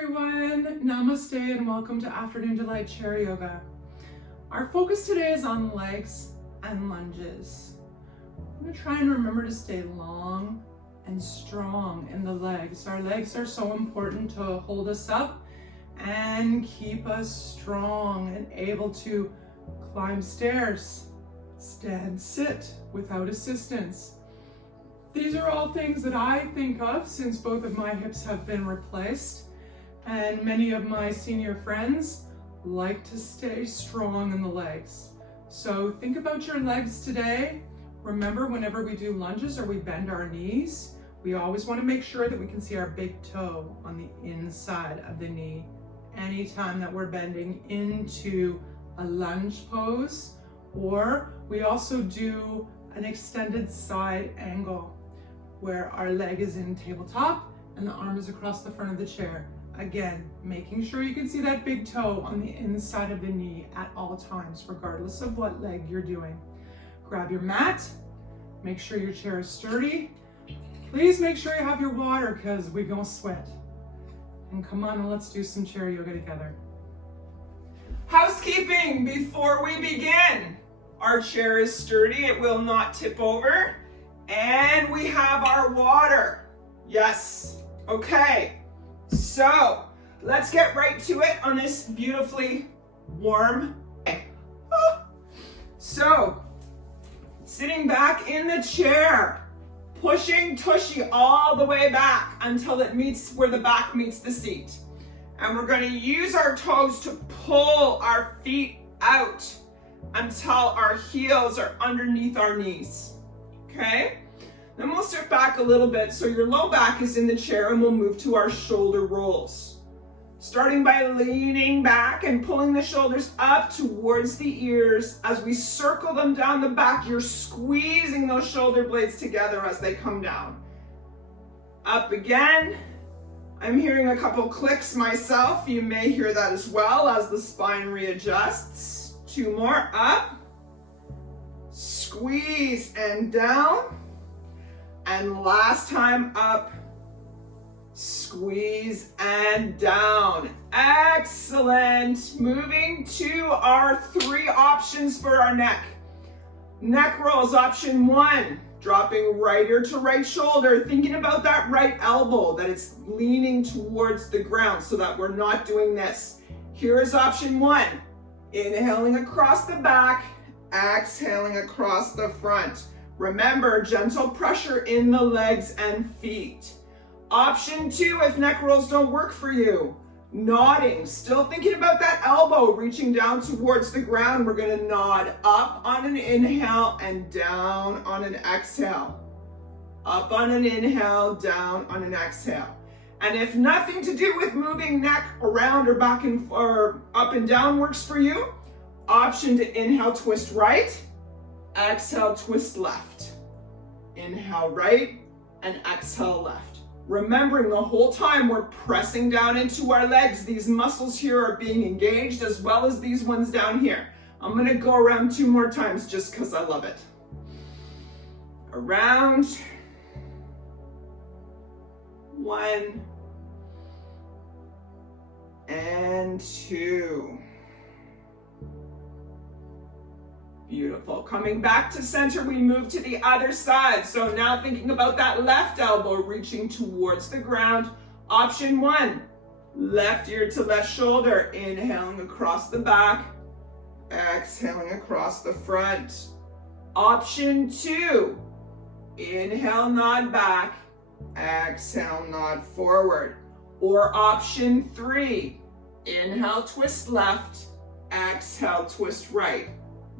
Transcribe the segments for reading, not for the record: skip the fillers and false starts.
everyone, namaste and welcome to Afternoon Delight Chair Yoga. Our focus today is on legs and lunges. I'm going to try and remember to stay long and strong in the legs. Our legs are so important to hold us up and keep us strong and able to climb stairs, stand, sit without assistance. These are all things that I think of since both of my hips have been replaced, and many of my senior friends like to stay strong in the legs. So think about your legs today. Remember, whenever we do lunges or we bend our knees, we always want to make sure that we can see our big toe on the inside of the knee. Anytime that we're bending into a lunge pose, or we also do an extended side angle where our leg is in tabletop and the arm is across the front of the chair. Again, making sure you can see that big toe on the inside of the knee at all times, regardless of what leg you're doing. Grab your mat, make sure your chair is sturdy. Please make sure you have your water because we're gonna sweat. And come on, and let's do some chair yoga together. Housekeeping before we begin. Our chair is sturdy, it will not tip over. And we have our water. Yes. Okay. So let's get right to it on this beautifully warm day. So sitting back in the chair, pushing tushy all the way back until it meets where the back meets the seat. And we're going to use our toes to pull our feet out until our heels are underneath our knees. Okay? Then we'll sit back a little bit so your low back is in the chair, and we'll move to our shoulder rolls. Starting by leaning back and pulling the shoulders up towards the ears. As we circle them down the back, you're squeezing those shoulder blades together as they come down. Up again. I'm hearing a couple clicks myself. You may hear that as well as the spine readjusts. Two more. Up. Squeeze and down. And last time up, squeeze and down. Excellent. Moving to our three options for our neck. Neck rolls, option one, dropping right ear to right shoulder, thinking about that right elbow, that it's leaning towards the ground so that we're not doing this. Here is option one, inhaling across the back, exhaling across the front. Remember, gentle pressure in the legs and feet. Option two, if neck rolls don't work for you, nodding, still thinking about that elbow reaching down towards the ground. We're gonna nod up on an inhale and down on an exhale. Up on an inhale, down on an exhale. And if nothing to do with moving neck around or back and or up and down works for you, option to inhale, twist right. Exhale, twist left. Inhale right and exhale left. Remembering the whole time we're pressing down into our legs. These muscles here are being engaged as well as these ones down here. I'm gonna go around two more times just because I love it. Around. One. And two. Beautiful. Coming back to center, we move to the other side. So now thinking about that left elbow reaching towards the ground. Option one, left ear to left shoulder, inhaling across the back, exhaling across the front. Option two, inhale, nod back, exhale, nod forward. Or option three, inhale, twist left, exhale, twist right.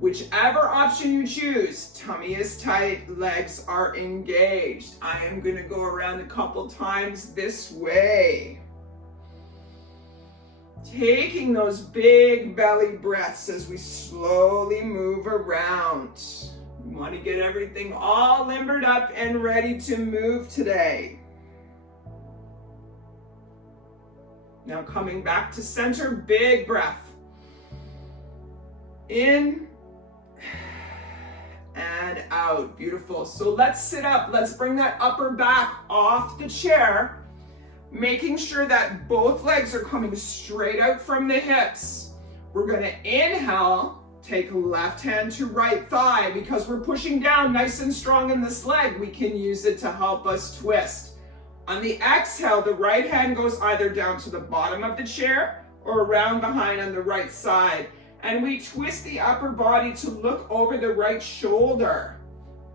Whichever option you choose, tummy is tight, legs are engaged. I am gonna go around a couple times this way. Taking those big belly breaths as we slowly move around. We wanna get everything all limbered up and ready to move today. Now coming back to center, big breath. In and out. Beautiful. So let's sit up. Let's bring that upper back off the chair. making sure that both legs are coming straight out from the hips. We're gonna inhale, take left hand to right thigh. Because we're pushing down nice and strong in this leg, we can use it to help us twist. On the exhale, the right hand goes either down to the bottom of the chair or around behind on the right side. And we twist the upper body to look over the right shoulder,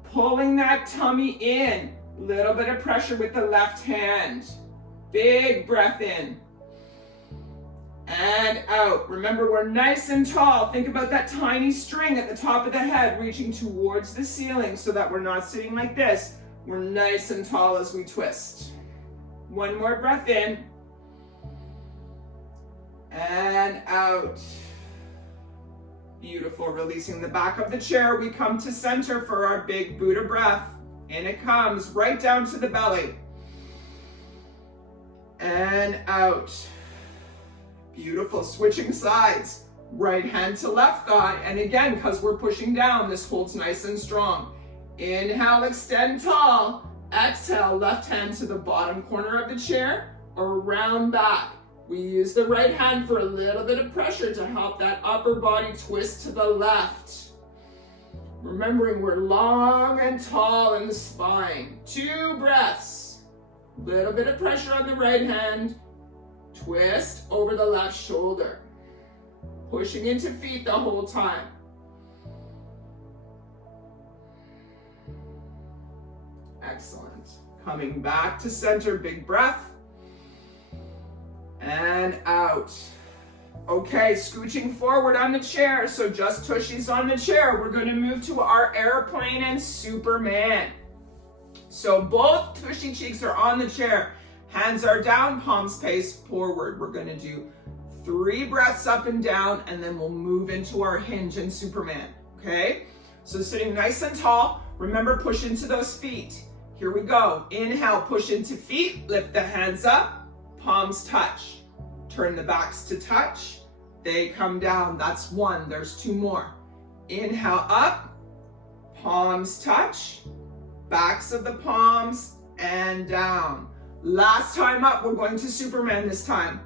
pulling that tummy in. Little bit of pressure with the left hand. Big breath in and out. Remember, we're nice and tall. Think about that tiny string at the top of the head reaching towards the ceiling so that we're not sitting like this. We're nice and tall as we twist. One more breath in and out. Beautiful. Releasing the back of the chair, we come to center for our big Buddha breath. In it comes, right down to the belly. And out. Beautiful. Switching sides. Right hand to left thigh. And again, because we're pushing down, this holds nice and strong. Inhale, extend tall. Exhale, left hand to the bottom corner of the chair or round back. We use the right hand for a little bit of pressure to help that upper body twist to the left. Remembering we're long and tall in the spine. 2 breaths. Little bit of pressure on the right hand. Twist over the left shoulder. Pushing into feet the whole time. Excellent. Coming back to center, big breath. And out. Okay, scooching forward on the chair. So just tushies on the chair. We're going to move to our airplane and Superman. So both tushy cheeks are on the chair. Hands are down, palms face forward. We're going to do 3 breaths up and down, and then we'll move into our hinge and Superman. Okay? So sitting nice and tall. Remember, push into those feet. Here we go. Inhale, push into feet. Lift the hands up. Palms touch. Turn the backs to touch. They come down. That's 1. There's 2 more. Inhale up. Palms touch. Backs of the palms and down. Last time up, we're going to Superman this time.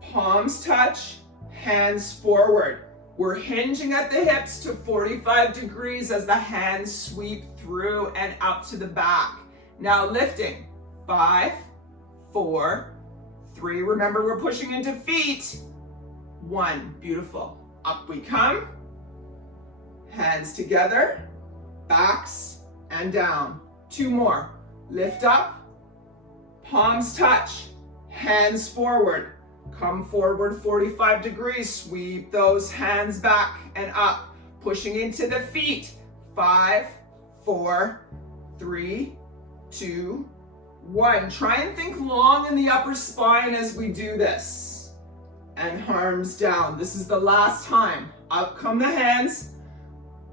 Palms touch, hands forward. We're hinging at the hips to 45 degrees as the hands sweep through and up to the back. Now lifting. 5, 4, 3. Remember, we're pushing into feet. 1. Beautiful. Up we come. Hands together. Backs and down. 2 more. Lift up. Palms touch. Hands forward. Come forward 45 degrees. Sweep those hands back and up. Pushing into the feet. 5, 4, 3, 2, 1. Try and think long in the upper spine as we do this. And arms down. This is the last time. Up come the hands.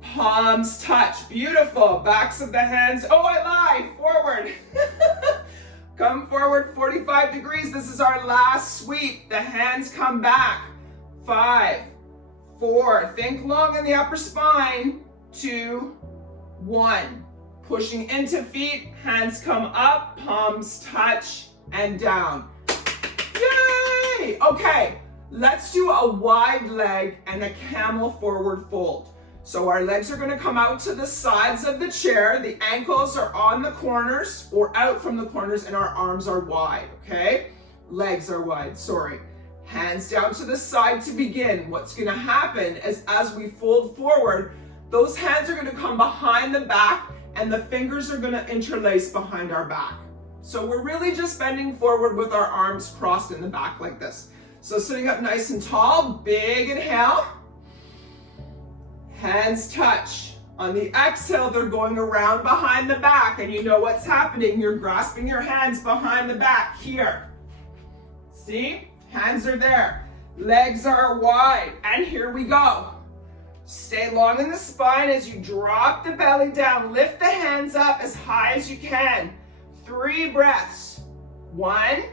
Palms touch. Beautiful. Backs of the hands. Oh, I lied. Forward. Come forward 45 degrees. This is our last sweep. The hands come back. 5, 4. Think long in the upper spine. 2, 1. Pushing into feet. Hands come up. Palms touch and down. Yay! Okay, let's do a wide leg and a camel forward fold. So our legs are going to come out to the sides of the chair. The ankles are on the corners or out from the corners, and our arms are wide, okay? Legs are wide, sorry. Hands down to the side to begin. What's going to happen is as we fold forward, those hands are going to come behind the back and the fingers are going to interlace behind our back. So we're really just bending forward with our arms crossed in the back like this. So sitting up nice and tall, big inhale. Hands touch. On the exhale, they're going around behind the back, and you know what's happening. You're grasping your hands behind the back here. See? Hands are there. Legs are wide, and here we go. Stay long in the spine as you drop the belly down. Lift the hands up as high as you can. 3 breaths. 1,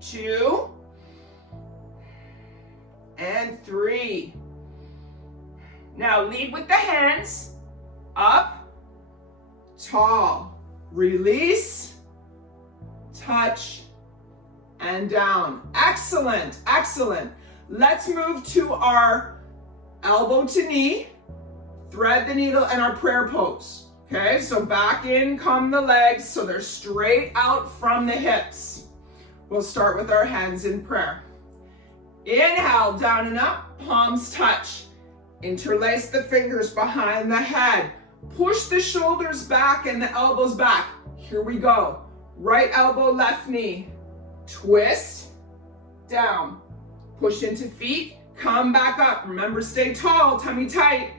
2, and 3. Now lead with the hands. Up, tall. Release, touch, and down. Excellent, excellent. Let's move to our elbow to knee, thread the needle, and our prayer pose. Okay, so back in come the legs, so they're straight out from the hips. We'll start with our hands in prayer. Inhale, down and up, palms touch. Interlace the fingers behind the head. Push the shoulders back and the elbows back. Here we go. Right elbow, left knee. Twist, down. Push into feet, come back up. Remember, stay tall, tummy tight.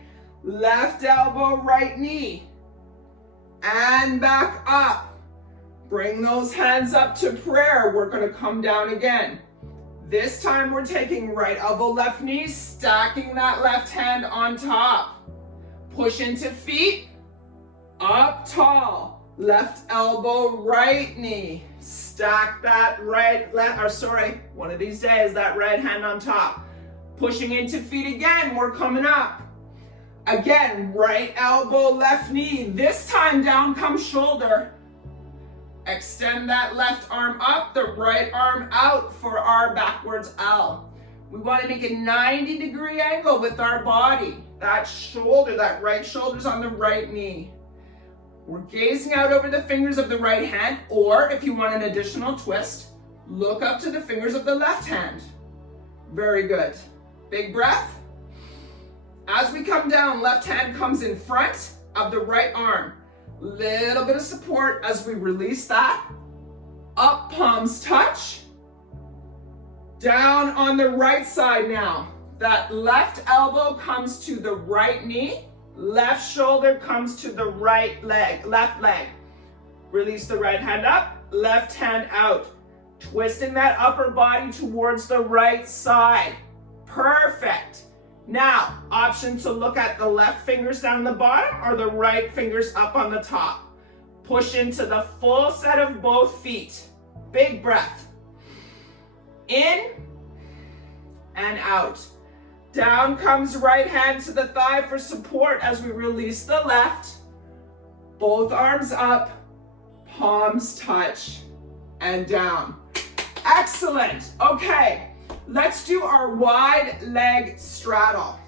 Left elbow, right knee. And back up. Bring those hands up to prayer. We're going to come down again. This time we're taking right elbow, left knee, stacking that left hand on top. Push into feet, up tall. Left elbow, right knee. Stack that one of these days, that right hand on top. Pushing into feet again, we're coming up. Again, right elbow, left knee. This time down comes shoulder. Extend that left arm up, the right arm out for our backwards L. We want to make a 90-degree angle with our body. That shoulder, that right shoulder's on the right knee. We're gazing out over the fingers of the right hand, or if you want an additional twist, look up to the fingers of the left hand. Very good. Big breath. As we come down, left hand comes in front of the right arm. Little bit of support as we release that. Up, palms touch. Down on the right side now. That left elbow comes to the right knee. Left shoulder comes to the right leg, left leg. Release the right hand up, left hand out. Twisting that upper body towards the right side. Perfect. Now, option to look at the left fingers down the bottom or the right fingers up on the top. Push into the full set of both feet. Big breath. In and out. Down comes right hand to the thigh for support as we release the left. Both arms up, palms touch, and down. Excellent. Okay, let's do our wide leg straddle.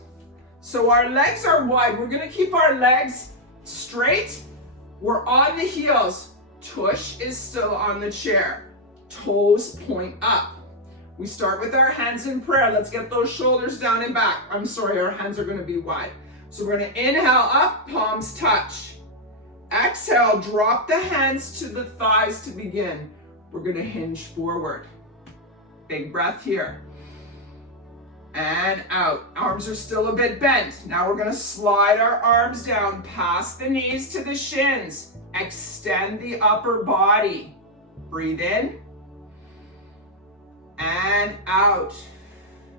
So our legs are wide. We're gonna keep our legs straight. We're on the heels. Tush is still on the chair. Toes point up. We start with our hands in prayer. Let's get those shoulders down and back. I'm sorry, our hands are gonna be wide. So we're gonna inhale up, palms touch. Exhale, drop the hands to the thighs to begin. We're gonna hinge forward. Big breath here. And out. Arms are still a bit bent. Now we're gonna slide our arms down past the knees to the shins. Extend the upper body. Breathe in. And out.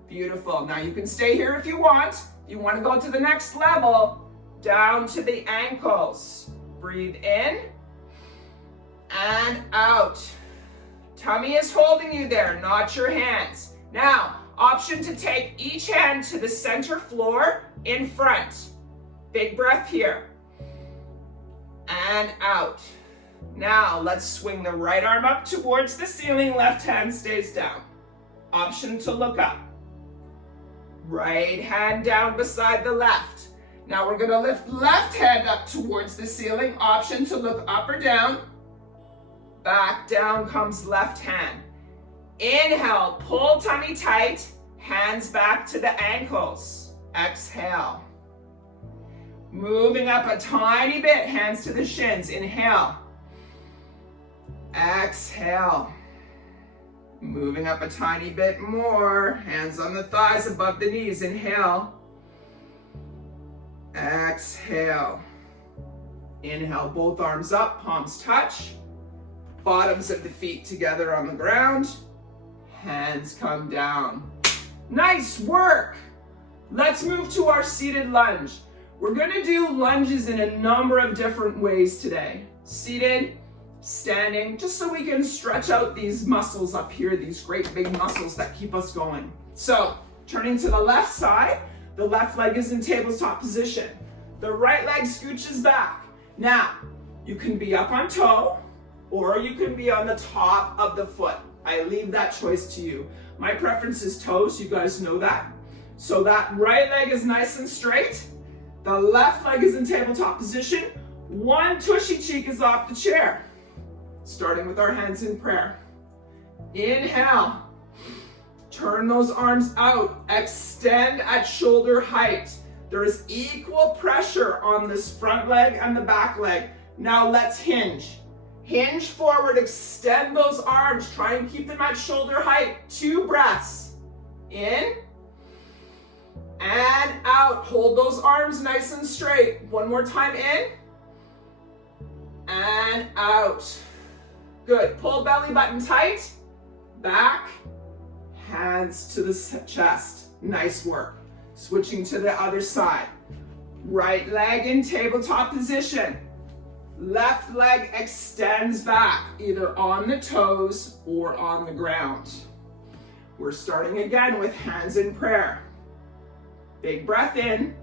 Beautiful. Now you can stay here if you want. You want to go to the next level, down to the ankles. Breathe in and out. Tummy is holding you there, not your hands. Now, option to take each hand to the center floor in front. Big breath here. And out. Now, let's swing the right arm up towards the ceiling, left hand stays down. Option to look up. Right hand down beside the left. Now we're gonna lift left hand up towards the ceiling. Option to look up or down. Back down comes left hand. Inhale, pull tummy tight, hands back to the ankles. Exhale. Moving up a tiny bit, hands to the shins. Inhale. Exhale. Moving up a tiny bit more, hands on the thighs above the knees. Inhale. Exhale. Inhale, both arms up, palms touch. Bottoms of the feet together on the ground. Hands come down. Nice work. Let's move to our seated lunge. We're gonna do lunges in a number of different ways today. Seated, standing, just so we can stretch out these muscles up here, these great big muscles that keep us going. So, turning to the left side, the left leg is in tabletop position. The right leg scooches back. Now, you can be up on toe, or you can be on the top of the foot. I leave that choice to you. My preference is toes, you guys know that. So that right leg is nice and straight. The left leg is in tabletop position. One tushy cheek is off the chair. Starting with our hands in prayer. Inhale. Turn those arms out. Extend at shoulder height. There is equal pressure on this front leg and the back leg. Now let's hinge. Hinge forward, extend those arms. Try and keep them at shoulder height. 2 breaths. In and out. Hold those arms nice and straight. One more time, in and out. Good. Pull belly button tight. Back. Hands to the chest. Nice work. Switching to the other side. Right leg in tabletop position. Left leg extends back, either on the toes or on the ground. We're starting again with hands in prayer. Big breath in.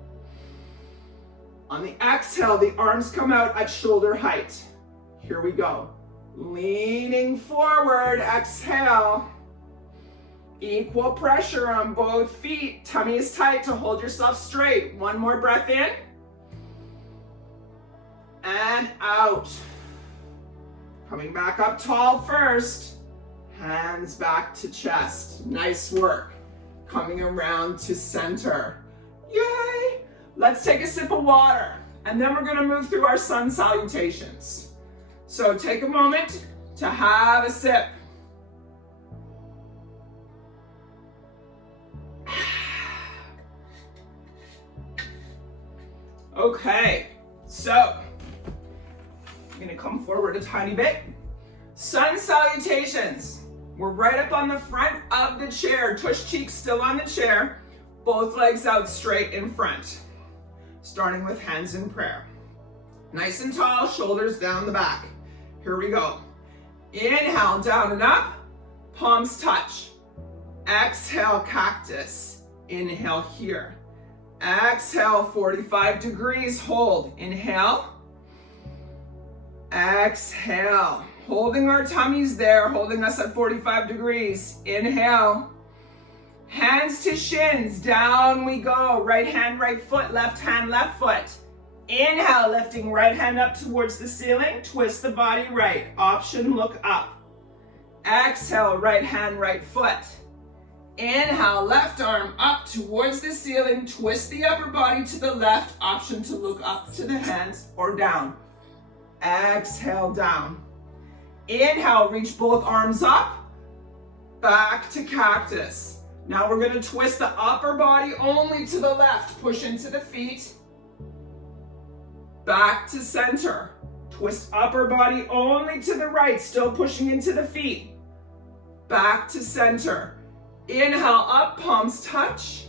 On the exhale, the arms come out at shoulder height. Here we go. Leaning forward, exhale. Equal pressure on both feet. Tummy is tight to hold yourself straight. One more breath in. And out. Coming back up tall first. Hands back to chest. Nice work. Coming around to center. Yay! Let's take a sip of water. And then we're going to move through our sun salutations. So take a moment to have a sip. Okay, so I'm gonna come forward a tiny bit. Sun salutations. We're right up on the front of the chair. Tush cheeks still on the chair. Both legs out straight in front. Starting with hands in prayer. Nice and tall, shoulders down the back. Here we go. Inhale, down and up. Palms touch. Exhale, cactus. Inhale here. Exhale, 45 degrees, hold. Inhale. Exhale. Holding our tummies there, holding us at 45 degrees. Inhale. Hands to shins, down we go. Right hand, right foot, left hand, left foot. Inhale, lifting right hand up towards the ceiling. Twist the body right. Option, look up. Exhale, right hand, right foot. Inhale, left arm up towards the ceiling. Twist the upper body to the left. Option to look up to the hands or down. Exhale, down. Inhale, reach both arms up. Back to cactus. Now we're going to twist the upper body only to the left. Push into the feet. Back to center. Twist upper body only to the right. Still pushing into the feet. Back to center. Inhale, up, palms touch,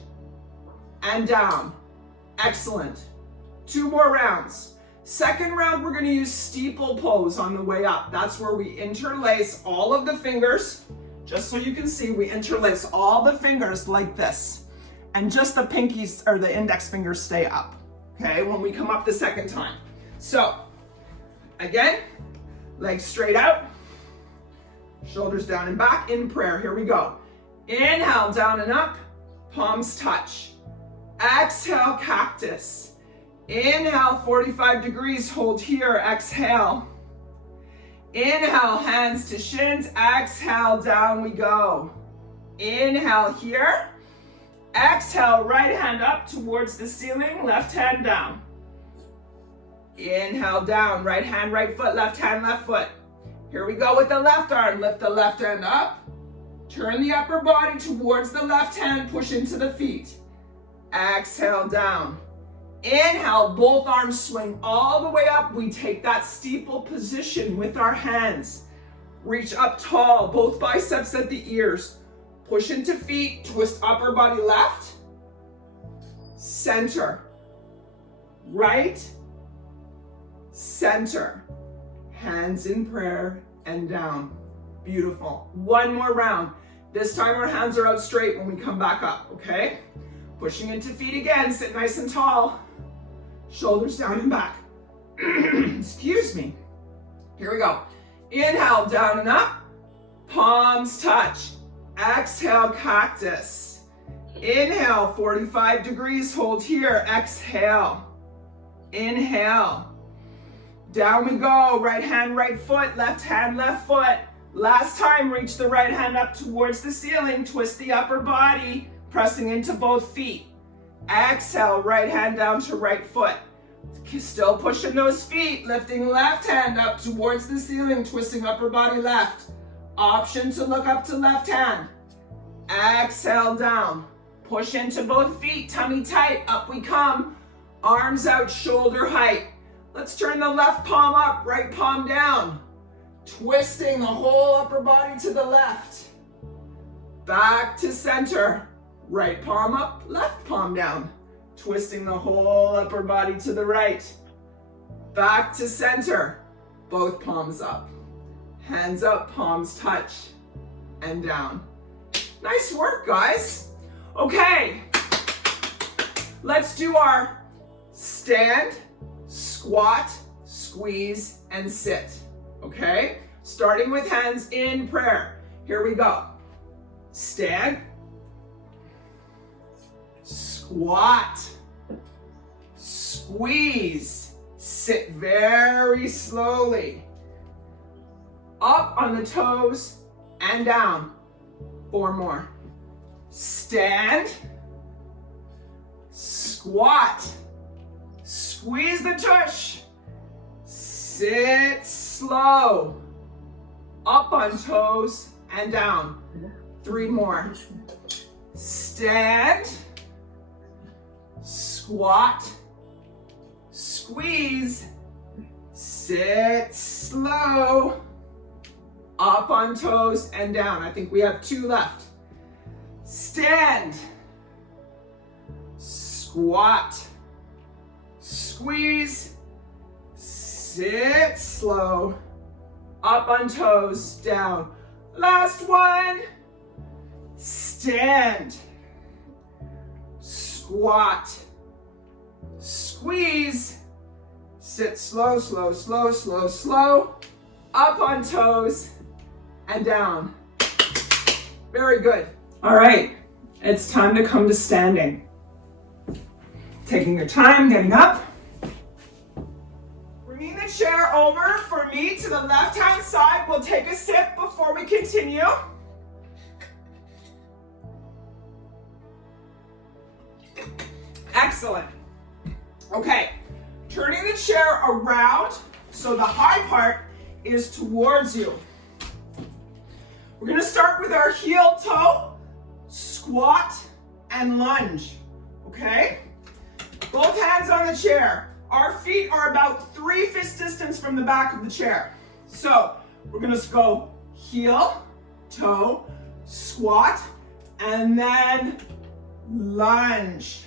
and down. Excellent. 2 more rounds. Second round, we're going to use steeple pose on the way up. That's where we interlace all of the fingers. Just so you can see, we interlace all the fingers like this. And just the pinkies or the index fingers stay up. Okay, when we come up the second time. So, again, legs straight out. Shoulders down and back in prayer. Here we go. Inhale, down and up, palms touch. Exhale, cactus. Inhale, 45 degrees, hold here, exhale. Inhale, hands to shins, exhale, down we go. Inhale here. Exhale, right hand up towards the ceiling, left hand down. Inhale, down, right hand, right foot, left hand, left foot. Here we go with the left arm, lift the left hand up. Turn the upper body towards the left hand, push into the feet. Exhale, down. Inhale, both arms swing all the way up. We take that steeple position with our hands. Reach up tall, both biceps at the ears. Push into feet, twist upper body left. Center. Right. Center. Hands in prayer and down. Beautiful. 1 more round. This time our hands are out straight when we come back up, okay? Pushing into feet again, sit nice and tall. Shoulders down and back. Excuse me. Here we go. Inhale, down and up. Palms touch. Exhale, cactus. Inhale, 45 degrees, hold here. Exhale. Inhale. Down we go. Right hand, right foot. Left hand, left foot. Last time, reach the right hand up towards the ceiling. Twist the upper body, pressing into both feet. Exhale, right hand down to right foot. Still pushing those feet, lifting left hand up towards the ceiling, twisting upper body left. Option to look up to left hand. Exhale down. Push into both feet, tummy tight, up we come. Arms out, shoulder height. Let's turn the left palm up, right palm down. Twisting the whole upper body to the left. Back to center. Right palm up, left palm down. Twisting the whole upper body to the right. Back to center. Both palms up. Hands up, palms touch. And down. Nice work, guys. Okay. Let's do our stand, squat, squeeze, and sit. Okay? Starting with hands in prayer. Here we go. Stand. Squat. Squeeze. Sit very slowly. Up on the toes and down. 4 more. Stand. Squat. Squeeze the tush. Sit slow. Up on toes and down. 3 more. Stand. Squat. Squeeze. Sit slow. Up on toes and down. I think we have 2 left. Stand. Squat. Squeeze. Sit slow. Up on toes, down. Last one. Stand. Squat. Squeeze. Sit slow, slow, slow, slow, slow. Up on toes and down. Very good. All right, it's time to come to standing. Taking your time, getting up. Bringing the chair over for me to the left-hand side. We'll take a sip before we continue. Excellent. Okay, turning the chair around so the high part is towards you. We're gonna start with our heel toe, squat, and lunge, okay? Both hands on the chair. Our feet are about 3 fist distance from the back of the chair. So we're gonna go heel, toe, squat, and then lunge.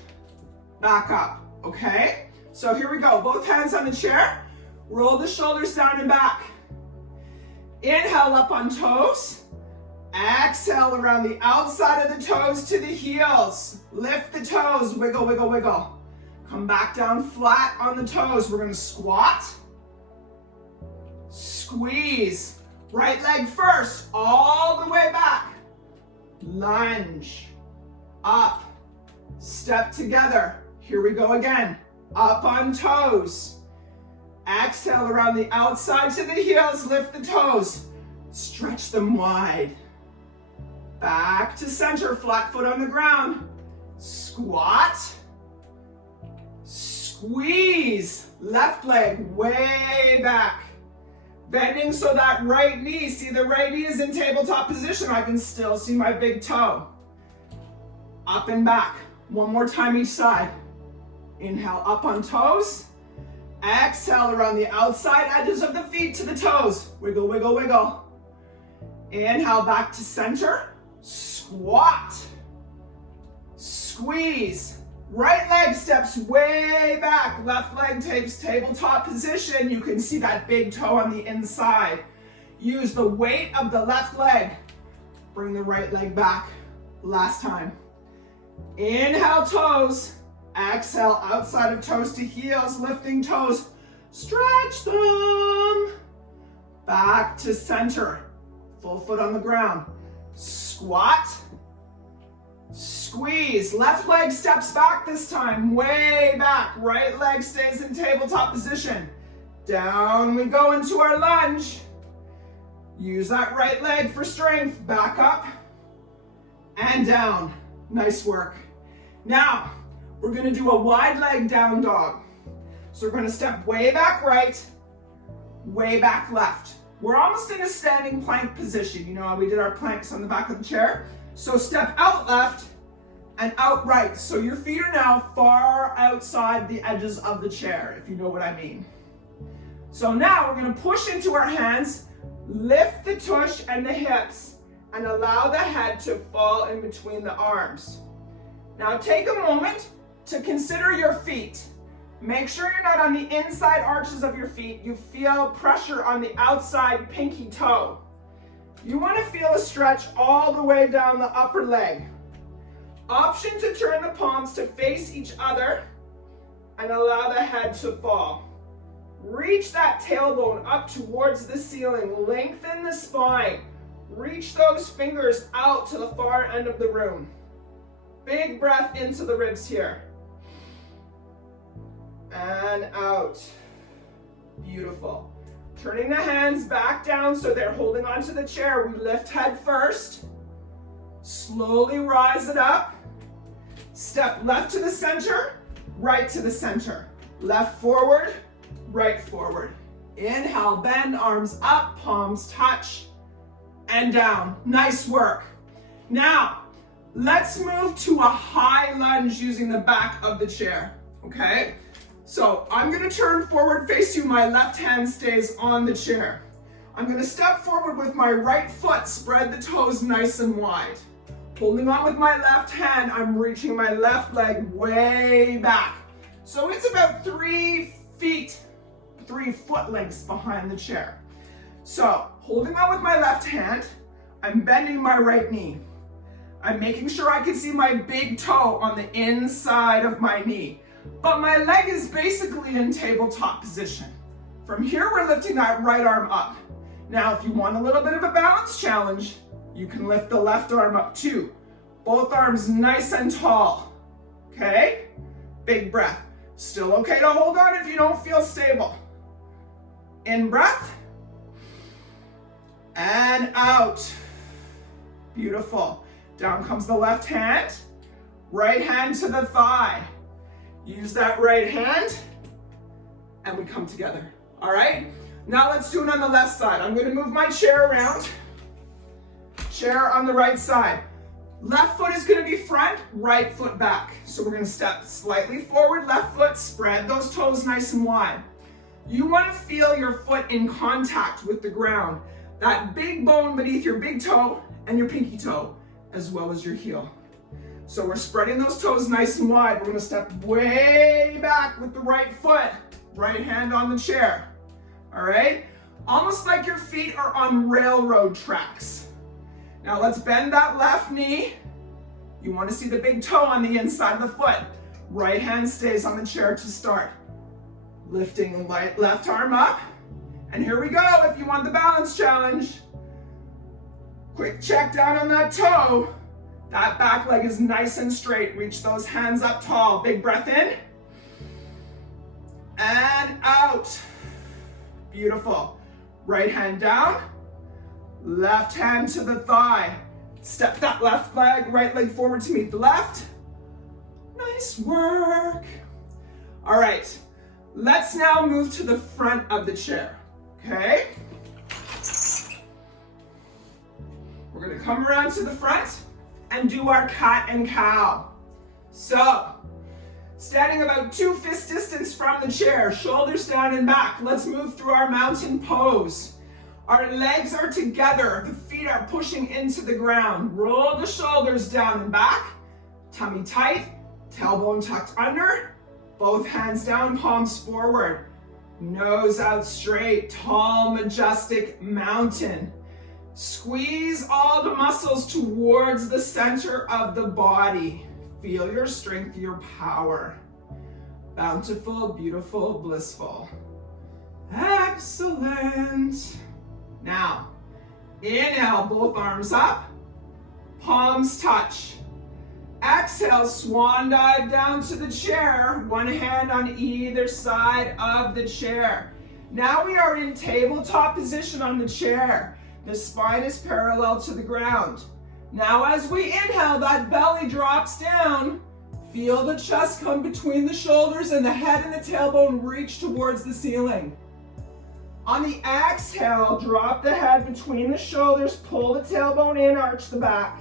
Back up, okay? So here we go, both hands on the chair. Roll the shoulders down and back. Inhale up on toes. Exhale around the outside of the toes to the heels. Lift the toes, wiggle, wiggle, wiggle. Come back down flat on the toes. We're gonna squat. Squeeze. Right leg first, all the way back. Lunge. Up. Step together. Here we go again. Up on toes. Exhale around the outside to the heels. Lift the toes. Stretch them wide. Back to center, flat foot on the ground. Squat. Squeeze. Left leg way back. Bending so that right knee, see the right knee is in tabletop position. I can still see my big toe. Up and back. One more time each side. Inhale up on toes. Exhale around the outside edges of the feet to the toes. Wiggle, wiggle, wiggle. Inhale back to center. Squat. Squeeze. Right leg steps way back. Left leg takes tabletop position. You can see that big toe on the inside. Use the weight of the left leg. Bring the right leg back. Last time. Inhale toes. Exhale outside of toes to heels. Lifting toes. Stretch them. back to center, full foot on the ground. Squat, squeeze, left leg steps back this time, way back, right leg stays in tabletop position. Down we go into our lunge. Use that right leg for strength, back up and down. Nice work. Now, we're gonna do a wide leg down dog. So we're gonna step way back right, way back left. We're almost in a standing plank position. You know how we did our planks on the back of the chair? So step out left and out right. So your feet are now far outside the edges of the chair, if you know what I mean. So now we're gonna push into our hands, lift the tush and the hips, and allow the head to fall in between the arms. Now take a moment to consider your feet. Make sure you're not on the inside arches of your feet. You feel pressure on the outside pinky toe. You want to feel a stretch all the way down the upper leg. Option to turn the palms to face each other and allow the head to fall. Reach that tailbone up towards the ceiling. Lengthen the spine. Reach those fingers out to the far end of the room. Big breath into the ribs here. And out. Beautiful. Turning the hands back down so they're holding onto the chair. We lift head first. Slowly rise it up. Step left to the center, right to the center. Left forward, right forward. Inhale, bend arms up, palms touch, and down. Nice work. Now, let's move to a high lunge using the back of the chair, okay? So I'm gonna turn forward, face you, my left hand stays on the chair. I'm gonna step forward with my right foot, spread the toes nice and wide. Holding on with my left hand, I'm reaching my left leg way back. So it's about 3 foot lengths behind the chair. So holding on with my left hand, I'm bending my right knee. I'm making sure I can see my big toe on the inside of my knee. But my leg is basically in tabletop position. From here, we're lifting that right arm up. Now, if you want a little bit of a balance challenge, you can lift the left arm up too. Both arms nice and tall, okay? Big breath. Still okay to hold on if you don't feel stable. In breath, and out. Beautiful. Down comes the left hand, right hand to the thigh. Use that right hand, and we come together, all right? Now let's do it on the left side. I'm gonna move my chair around. Chair on the right side. Left foot is gonna be front, right foot back. So we're gonna step slightly forward, left foot, spread those toes nice and wide. You wanna feel your foot in contact with the ground. That big bone beneath your big toe and your pinky toe, as well as your heel. So we're spreading those toes nice and wide. We're gonna step way back with the right foot, right hand on the chair, all right? Almost like your feet are on railroad tracks. Now let's bend that left knee. You wanna see the big toe on the inside of the foot. Right hand stays on the chair to start. Lifting left arm up. And here we go if you want the balance challenge. Quick check down on that toe. That back leg is nice and straight. Reach those hands up tall. Big breath in. And out. Beautiful. Right hand down. Left hand to the thigh. Step that left leg, right leg forward to meet the left. Nice work. All right. Let's now move to the front of the chair. Okay? We're gonna come around to the front and do our cat and cow. So, standing about 2 fist distance from the chair, shoulders down and back. Let's move through our mountain pose. Our legs are together, the feet are pushing into the ground. Roll the shoulders down and back, tummy tight, tailbone tucked under, both hands down, palms forward. Nose out straight, tall, majestic mountain. Squeeze all the muscles towards the center of the body. Feel your strength, your power. Bountiful, beautiful, blissful. Excellent. Now, inhale, both arms up, palms touch. Exhale, swan dive down to the chair, one hand on either side of the chair. Now we are in tabletop position on the chair. The spine is parallel to the ground. Now as we inhale, that belly drops down. Feel the chest come between the shoulders and the head and the tailbone reach towards the ceiling. On the exhale, drop the head between the shoulders, pull the tailbone in, arch the back.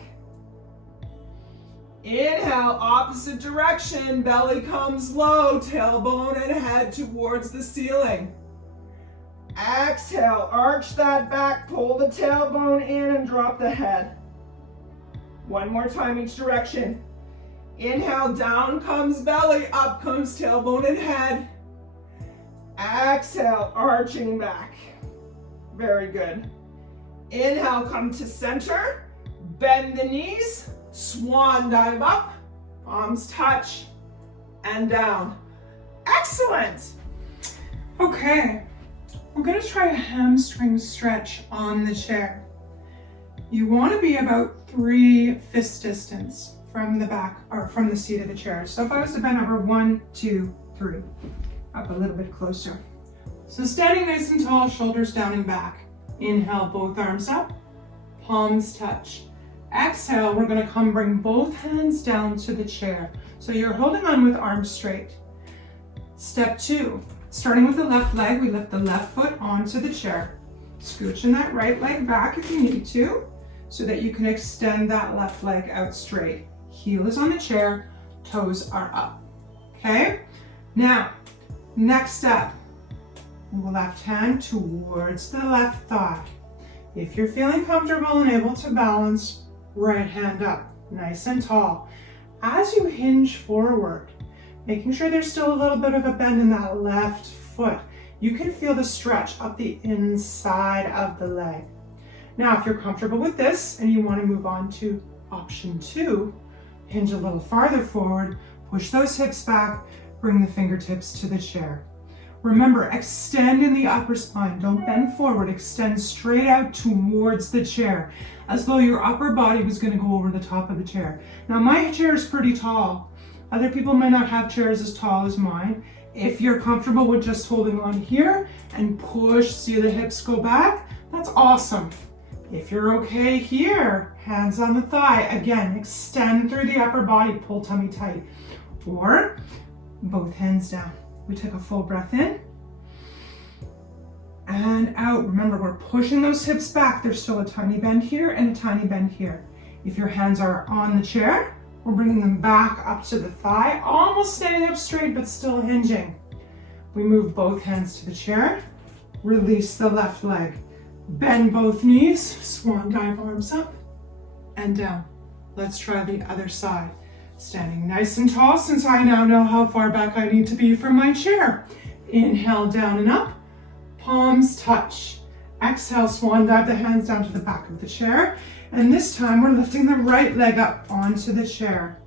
Inhale, opposite direction, belly comes low, tailbone and head towards the ceiling. Exhale, arch that back, pull the tailbone in and drop the head. One more time each direction. Inhale, down comes belly, up comes tailbone and head. Exhale, arching back. Very good. Inhale, come to center, bend the knees, swan dive up, palms touch, and down. Excellent. Okay, we're gonna try a hamstring stretch on the chair. You wanna be about 3 fist distance from the back or from the seat of the chair. So if I was to bend over 1, 2, 3, up a little bit closer. So standing nice and tall, shoulders down and back. Inhale, both arms up, palms touch. Exhale, we're gonna bring both hands down to the chair. So you're holding on with arms straight. Step 2, starting with the left leg, we lift the left foot onto the chair. Scooching that right leg back if you need to, so that you can extend that left leg out straight. Heel is on the chair, toes are up, okay? Now, next step, left hand towards the left thigh. If you're feeling comfortable and able to balance, right hand up, nice and tall. As you hinge forward, making sure there's still a little bit of a bend in that left foot, you can feel the stretch up the inside of the leg. Now, if you're comfortable with this and you want to move on to option 2, hinge a little farther forward, push those hips back, bring the fingertips to the chair. Remember, extend in the upper spine. Don't bend forward, extend straight out towards the chair, as though your upper body was going to go over the top of the chair. Now, my chair is pretty tall. Other people might not have chairs as tall as mine. If you're comfortable with just holding on here and push, see the hips go back, that's awesome. If you're okay here, hands on the thigh, again, extend through the upper body, pull tummy tight, or both hands down. We take a full breath in and out. Remember, we're pushing those hips back. There's still a tiny bend here and a tiny bend here. If your hands are on the chair, we're bringing them back up to the thigh, almost standing up straight, but still hinging. We move both hands to the chair, release the left leg, bend both knees, swan dive, arms up and down. Let's try the other side. Standing nice and tall, since I now know how far back I need to be from my chair. Inhale, down and up, palms touch. Exhale, swan dive the hands down to the back of the chair. And this time we're lifting the right leg up onto the chair.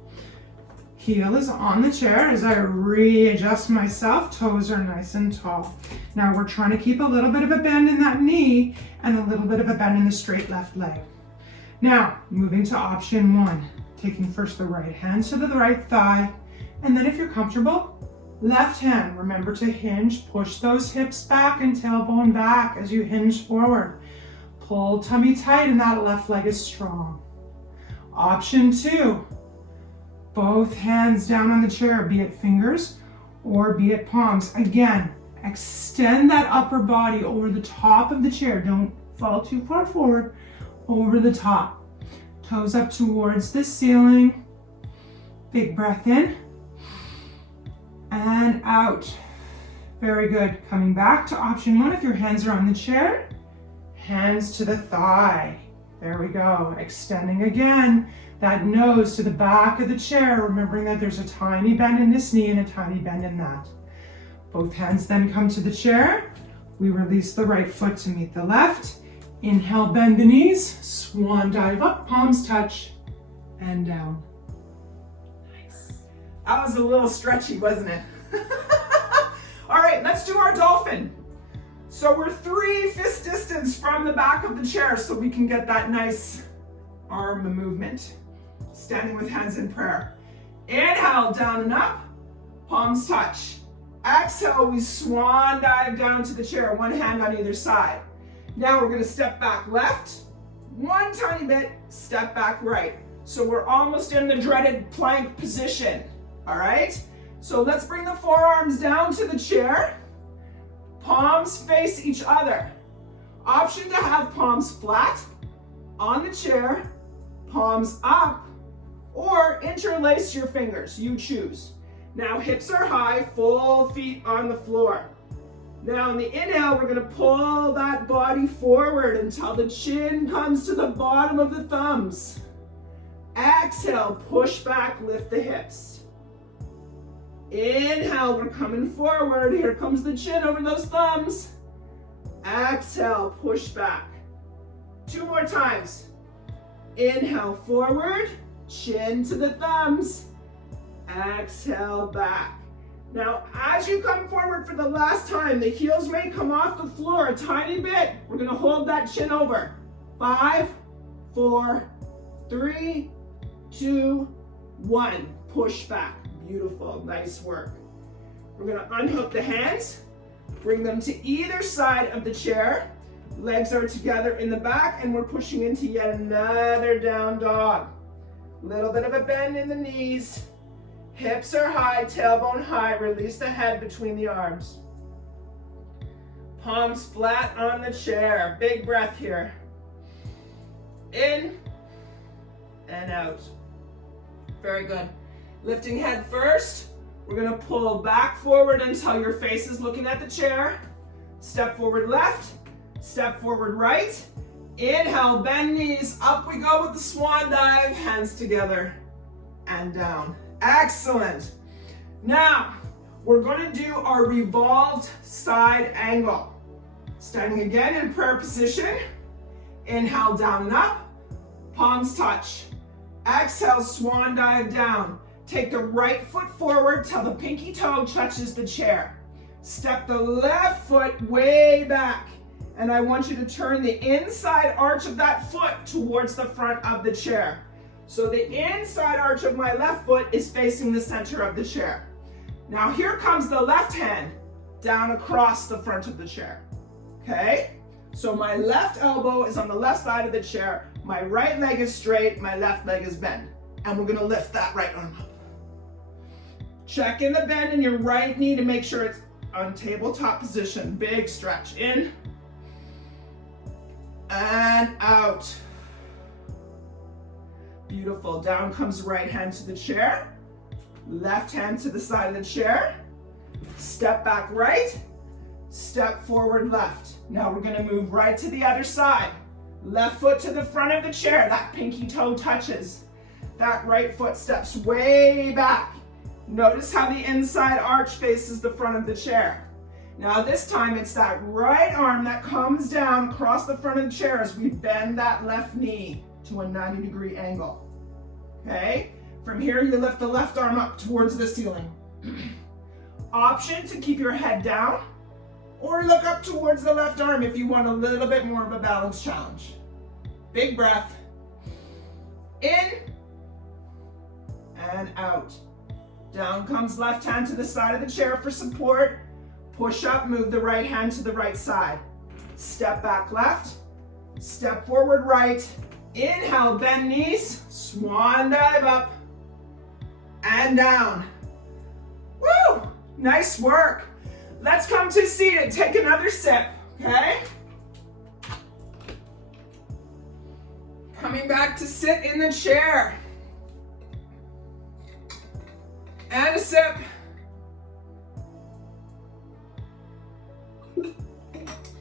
Heel is on the chair as I readjust myself, toes are nice and tall. Now we're trying to keep a little bit of a bend in that knee and a little bit of a bend in the straight left leg. Now, moving to option 1. Taking first the right hand to the right thigh, and then if you're comfortable, left hand. Remember to hinge, push those hips back and tailbone back as you hinge forward. Pull tummy tight and that left leg is strong. Option 2, both hands down on the chair, be it fingers or be it palms. Again, extend that upper body over the top of the chair. Don't fall too far forward, over the top. Toes up towards the ceiling. Big breath in and out. Very good. Coming back to option 1, if your hands are on the chair, hands to the thigh. There we go. Extending again, that nose to the back of the chair, remembering that there's a tiny bend in this knee and a tiny bend in that. Both hands then come to the chair. We release the right foot to meet the left. Inhale, bend the knees, swan dive up, palms touch, and down. Nice. That was a little stretchy, wasn't it? All right, let's do our dolphin. So we're 3 fist distance from the back of the chair so we can get that nice arm movement. Standing with hands in prayer. Inhale, down and up, palms touch. Exhale, we swan dive down to the chair, one hand on either side. Now we're gonna step back left, one tiny bit, step back right. So we're almost in the dreaded plank position, all right? So let's bring the forearms down to the chair. Palms face each other. Option to have palms flat on the chair, palms up, or interlace your fingers, you choose. Now hips are high, full feet on the floor. Now on the inhale, we're gonna pull that body forward until the chin comes to the bottom of the thumbs. Exhale, push back, lift the hips. Inhale, we're coming forward. Here comes the chin over those thumbs. Exhale, push back. 2 more times. Inhale, forward, chin to the thumbs. Exhale, back. Now, as you come forward for the last time, the heels may come off the floor a tiny bit. We're gonna hold that chin over. 5, 4, 3, 2, 1. Push back. Beautiful, nice work. We're gonna unhook the hands, bring them to either side of the chair. Legs are together in the back, and we're pushing into yet another down dog. Little bit of a bend in the knees. Hips are high, tailbone high. Release the head between the arms. Palms flat on the chair. Big breath here. In and out. Very good. Lifting head first. We're gonna pull back forward until your face is looking at the chair. Step forward left, step forward right. Inhale, bend knees, up we go with the swan dive, hands together and down. Excellent. Now, we're gonna do our revolved side angle. Standing again in prayer position. Inhale, down and up, palms touch. Exhale, swan dive down. Take the right foot forward till the pinky toe touches the chair. Step the left foot way back. And I want you to turn the inside arch of that foot towards the front of the chair. So the inside arch of my left foot is facing the center of the chair. Now here comes the left hand down across the front of the chair. Okay? So my left elbow is on the left side of the chair. My right leg is straight, my left leg is bent. And we're gonna lift that right arm up. Check in the bend in your right knee to make sure it's on tabletop position. Big stretch. In and out. Beautiful. Down comes right hand to the chair. Left hand to the side of the chair. Step back right. Step forward left. Now we're gonna move right to the other side. Left foot to the front of the chair. That pinky toe touches. That right foot steps way back. Notice how the inside arch faces the front of the chair. Now this time it's that right arm that comes down across the front of the chair as we bend that left knee to a 90-degree angle. Okay? From here you lift the left arm up towards the ceiling. Option to keep your head down or look up towards the left arm if you want a little bit more of a balance challenge. Big breath. In and out. Down comes left hand to the side of the chair for support. Push up, move the right hand to the right side. Step back left, step forward right. Inhale, bend knees, swan dive up and down. Woo! Nice work. Let's come to seated. Take another sip, okay? Coming back to sit in the chair. And a sip.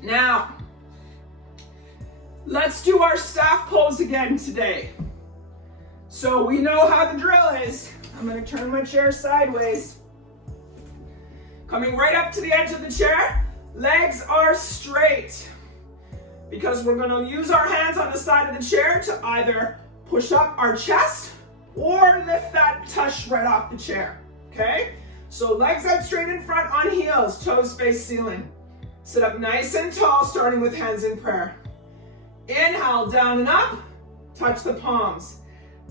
Now, let's do our staff pose again today. So we know how the drill is. I'm going to turn my chair sideways. Coming right up to the edge of the chair, legs are straight. Because we're going to use our hands on the side of the chair to either push up our chest or lift that tush right off the chair. Okay? So legs out straight in front on heels, toes face ceiling. Sit up nice and tall, starting with hands in prayer. Inhale, down and up. Touch the palms.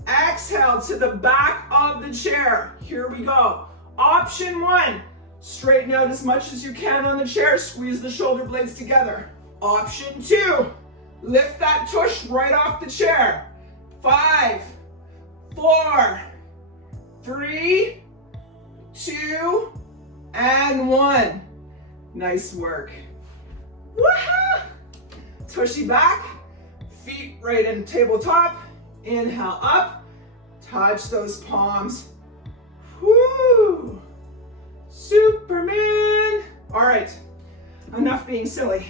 Exhale to the back of the chair. Here we go. Option 1, straighten out as much as you can on the chair. Squeeze the shoulder blades together. Option 2, lift that tush right off the chair. 5, 4, 3, 2, and 1. Nice work. Woohoo! Tushy back, feet right in tabletop. Inhale up, touch those palms. Woo! Superman! All right, enough being silly.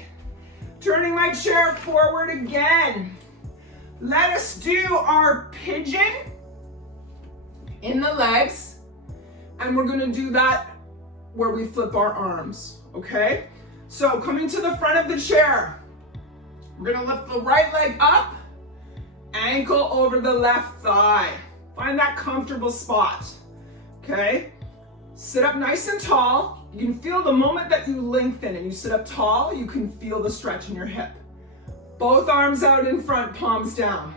Turning my chair forward again. Let us do our pigeon in the legs, and we're gonna do that where we flip our arms, okay? So coming to the front of the chair, we're gonna lift the right leg up, ankle over the left thigh. Find that comfortable spot, okay? Sit up nice and tall. You can feel the moment that you lengthen and you sit up tall, you can feel the stretch in your hip. Both arms out in front, palms down.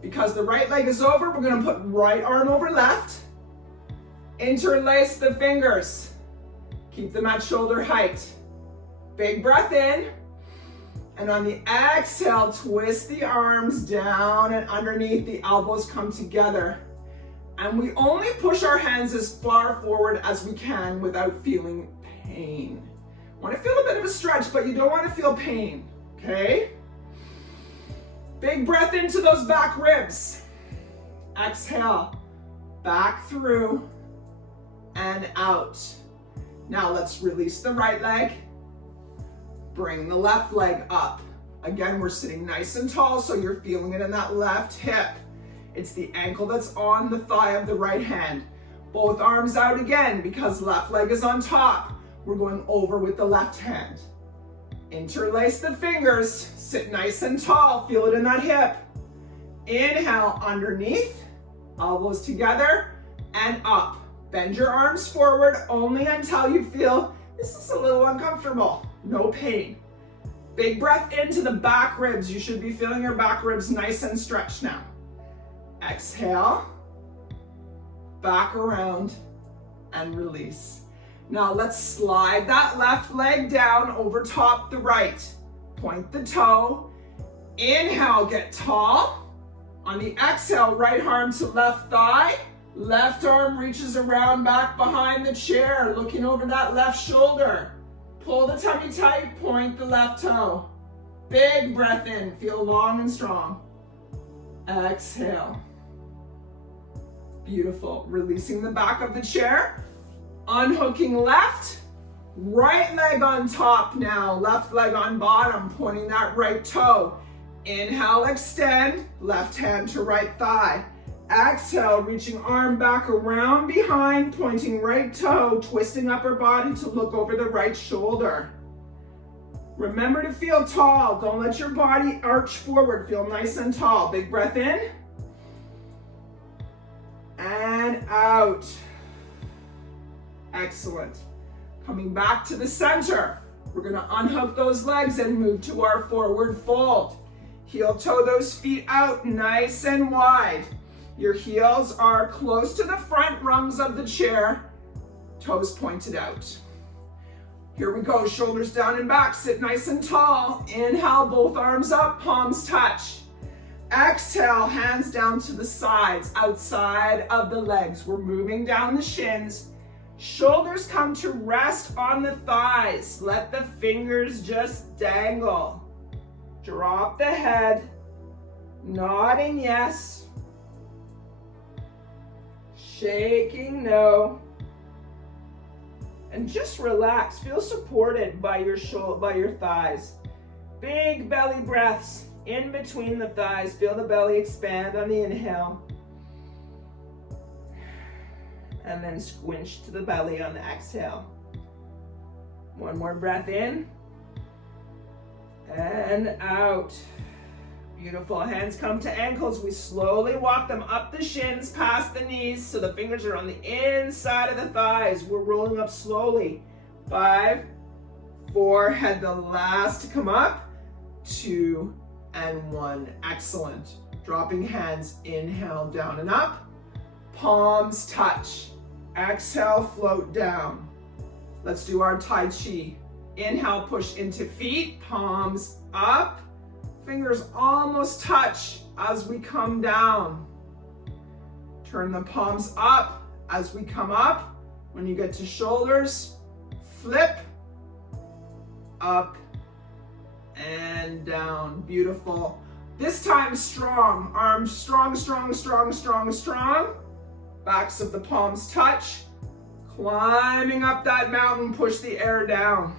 Because the right leg is over, we're gonna put right arm over left. Interlace the fingers. Keep them at shoulder height. Big breath in. And on the exhale, twist the arms down and underneath, the elbows come together. And we only push our hands as far forward as we can without feeling pain. Want to feel a bit of a stretch, but you don't want to feel pain, okay? Big breath into those back ribs. Exhale, back through and out. Now let's release the right leg. Bring the left leg up. Again, we're sitting nice and tall, so you're feeling it in that left hip. It's the ankle that's on the thigh of the right hand. Both arms out again, because left leg is on top. We're going over with the left hand. Interlace the fingers, sit nice and tall, feel it in that hip. Inhale, underneath, elbows together, and up. Bend your arms forward only until you feel this is a little uncomfortable. No pain. Big breath into the back ribs. You should be feeling your back ribs nice and stretched now. Exhale, back around, and release. Now let's slide that left leg down over top the right. Point the toe. Inhale, get tall. On the exhale, right arm to left thigh. Left arm reaches around back behind the chair, looking over that left shoulder. Pull the tummy tight, point the left toe. Big breath in, feel long and strong. Exhale. Beautiful. Releasing the back of the chair. Unhooking left. Right leg on top now. Left leg on bottom, pointing that right toe. Inhale, extend. Left hand to right thigh. Exhale, reaching arm back around behind, pointing right toe, twisting upper body to look over the right shoulder. Remember to feel tall. Don't let your body arch forward. Feel nice and tall. Big breath in. And out. Excellent. Coming back to the center. We're going to unhook those legs and move to our forward fold. Heel toe those feet out nice and wide. Your heels are close to the front rungs of the chair, toes pointed out. Here we go, shoulders down and back, sit nice and tall. Inhale, both arms up, palms touch. Exhale, hands down to the sides, outside of the legs. We're moving down the shins. Shoulders come to rest on the thighs. Let the fingers just dangle. Drop the head, nodding yes. Shaking no, and just relax. Feel supported by your thighs. Big belly breaths in between the thighs. Feel the belly expand on the inhale, and then squinch to the belly on the exhale. One more breath in and out. Beautiful. Hands come to ankles. We slowly walk them up the shins, past the knees, so the fingers are on the inside of the thighs. We're rolling up slowly. 5, forehead, the last to come up, 2 and 1. Excellent. Dropping hands, inhale, down and up. Palms touch. Exhale, float down. Let's do our Tai Chi. Inhale, push into feet, palms up. Fingers almost touch as we come down. Turn the palms up as we come up. When you get to shoulders, flip, up and down. Beautiful. This time strong. Arms strong, strong, strong, strong, strong. Backs of the palms touch. Climbing up that mountain, push the air down.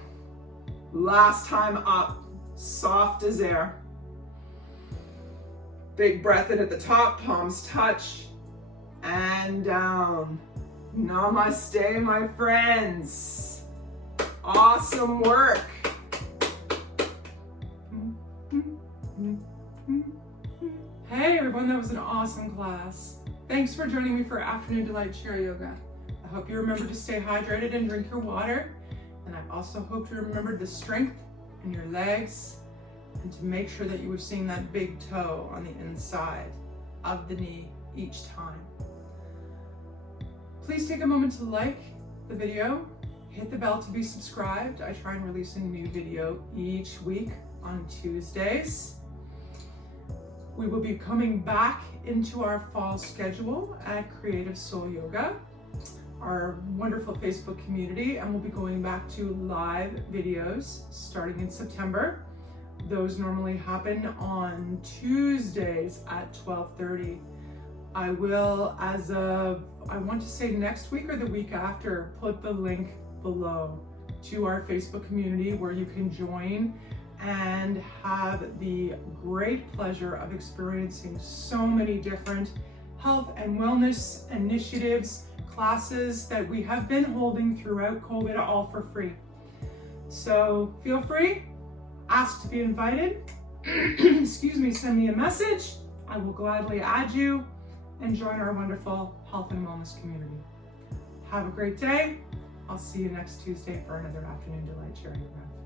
Last time up, soft as air. Big breath in at the top, palms touch, and down. Namaste, my friends. Awesome work. Hey everyone, that was an awesome class. Thanks for joining me for Afternoon Delight Chair Yoga. I hope you remember to stay hydrated and drink your water. And I also hope you remembered the strength in your legs and to make sure that you were seeing that big toe on the inside of the knee each time. Please take a moment to like the video, hit the bell to be subscribed. I try and release a new video each week on Tuesdays. We will be coming back into our fall schedule at Creative Soul Yoga, our wonderful Facebook community, and we'll be going back to live videos starting in September. Those normally happen on Tuesdays at 12:30. I will, as of, I want to say next week or the week after, put the link below to our Facebook community where you can join and have the great pleasure of experiencing so many different health and wellness initiatives, classes that we have been holding throughout COVID, all for free. So feel free, ask to be invited, excuse me, send me a message. I will gladly add you and join our wonderful health and wellness community. Have a great day. I'll see you next Tuesday for another Afternoon Delight Chair Yoga.